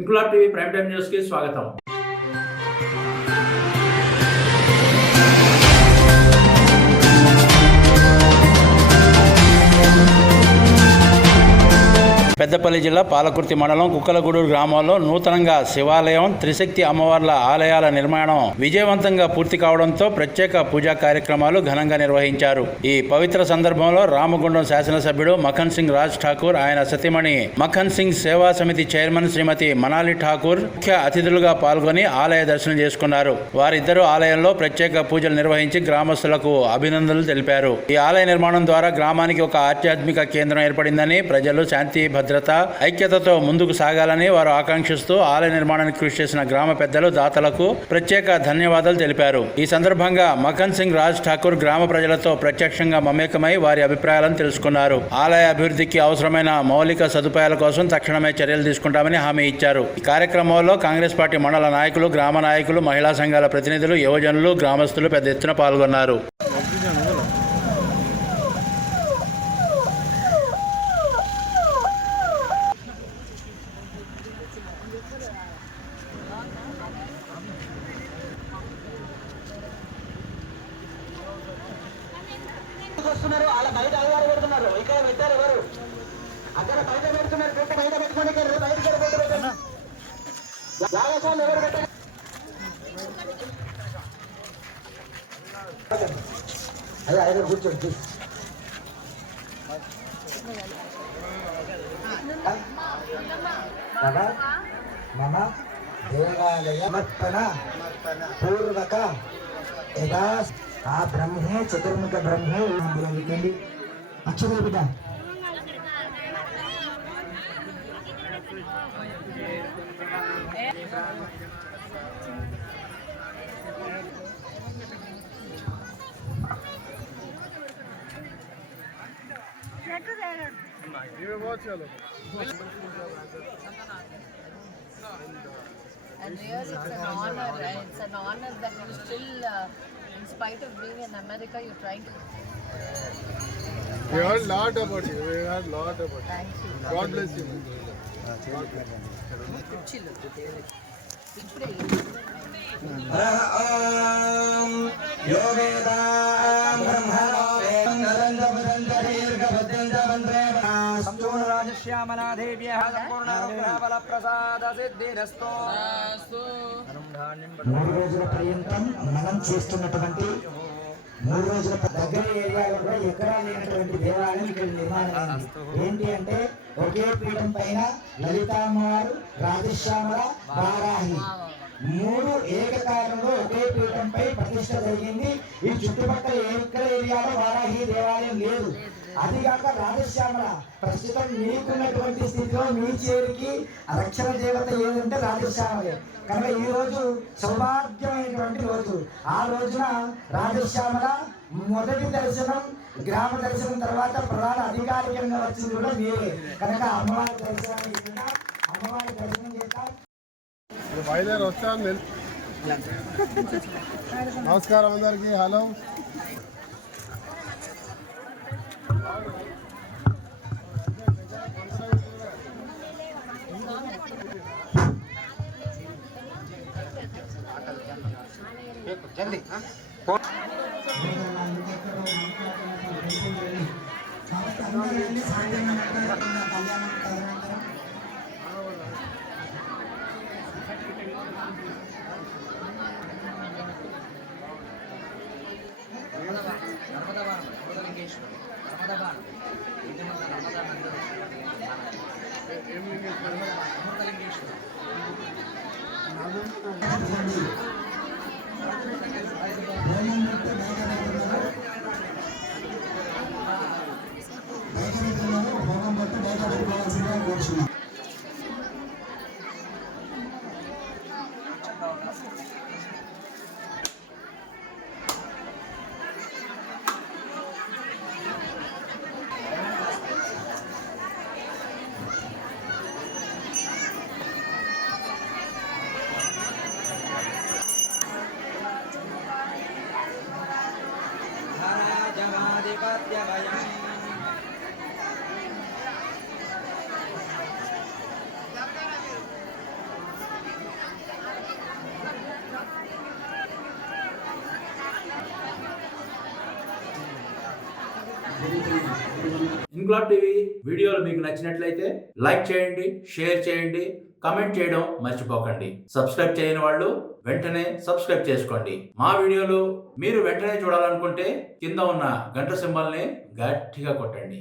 Inquilab TV prime time news కి స్వాగతం. పెద్దపల్లి జిల్లా పాలకుర్తి మండలం కుక్కలగూడూరు గ్రామంలో నూతనంగా శివాలయం, త్రిశక్తి అమ్మవార్ల ఆలయాల నిర్మాణం విజయవంతంగా పూర్తి కావడంతో ప్రత్యేక పూజా కార్యక్రమాలు ఘనంగా నిర్వహించారు. ఈ పవిత్ర సందర్భంలో రామగుండం శాసనసభ్యుడు మఖన్ సింగ్ రాజ్ ఠాకూర్, ఆయన సతీమణి మఖన్ సింగ్ సేవా సమితి చైర్మన్ శ్రీమతి మనాలి ఠాకూర్ ముఖ్య అతిథులుగా పాల్గొని ఆలయ దర్శనం చేసుకున్నారు. వారిద్దరూ ఆలయంలో ప్రత్యేక పూజలు నిర్వహించి గ్రామస్తులకు అభినందనలు తెలిపారు. ఈ ఆలయ నిర్మాణం ద్వారా గ్రామానికి ఒక ఆధ్యాత్మిక కేంద్రం ఏర్పడిందని, ప్రజలు శాంతి భద్రత, ఐక్యతతో ముందుకు సాగాలని వారు ఆకాంక్షిస్తూ ఆలయ నిర్మాణానికి కృషి చేసిన గ్రామ పెద్దలు, దాతలకు ప్రత్యేక ధన్యవాదాలు తెలిపారు. ఈ సందర్భంగా మఖన్ సింగ్ రాజ్ ఠాకూర్ గ్రామ ప్రజలతో ప్రత్యక్షంగా మమేకమై వారి అభిప్రాయాలను తెలుసుకున్నారు. ఆలయ అభివృద్ధికి అవసరమైన మౌలిక సదుపాయాల కోసం తక్షణమే చర్యలు తీసుకుంటామని హామీ ఇచ్చారు. ఈ కార్యక్రమంలో కాంగ్రెస్ పార్టీ మండల నాయకులు, గ్రామ నాయకులు, మహిళా సంఘాల ప్రతినిధులు, యువజనులు, గ్రామస్తులు పెద్ద ఎత్తున పాల్గొన్నారు. వస్తున్నారు, అలా బయట అలవాటు పెడుతున్నారు. ఇక్కడ పెట్టారు ఎవరు అక్కడ బయట పెడుతున్నారు. పెట్ట బయట పెట్టుకుని బయట పెట్టండి. లాగసాలు ఎవరు పెట్టండి. అదే ఐదు కూర్చోండి. మమ దేవాలయ సమర్పణ పూర్వక యథా ఆ బ్రహ్మే చతుర్ముఖ బ్రహ్మే వికండి అక్షర బిడ్డ And really it's an honor, right? It's an honor that you still, in spite of being in America, you're trying to... We heard a lot about you. We heard a lot about you. Thank you. God bless you. మూడు రోజుల పర్యంతం మనం చూస్తున్నటువంటి 3 రోజుల దగ్గర ఏరియాలో కూడా ఎక్కడా లేనటువంటి దేవాలయం ఇక్కడ నిర్మాణం ఏంటి అంటే ఒకే పీఠం పైన లలితామ్మవారు, రాజశ్యామల, వారాహి 3 ఏకకాలంలో ఒకే పీఠంపై ప్రతిష్ట జరిగింది. ఈ చుట్టుపక్కల ఎక్కడ ఏరియాలో వారాహి దేవాలయం లేదు. అదిగాక రాజశ్యామల ప్రస్తుతం మీకున్నటువంటి స్థితిలో మీ చేరికి రక్షణ దేవత ఏదంటే రాజశ్యామలే. కనుక ఈ రోజు సౌభాగ్యమైనటువంటి రోజు. ఆ రోజున రాజశ్యామల మొదటి దర్శనం, గ్రామ దర్శనం తర్వాత ప్రధాన అధికారికంగా వచ్చింది కూడా మీరే. కనుక అమ్మవారి దర్శనం చేద్దాం. బయలుదేరి వస్తాను. నమస్కారం అందరికీ. హలో. జల్దీ ఇంక్లాబ్ టీవీ వీడియోలు మీకు నచ్చినట్లయితే లైక్ చేయండి, షేర్ చేయండి, కమెంట్ చేయడం మర్చిపోకండి. సబ్స్క్రైబ్ చేయని వాళ్ళు వెంటనే సబ్స్క్రైబ్ చేసుకోండి. మా వీడియోలు మీరు వెంటనే చూడాలనుకుంటే కింద ఉన్న గంట సింబల్ని గట్టిగా కొట్టండి.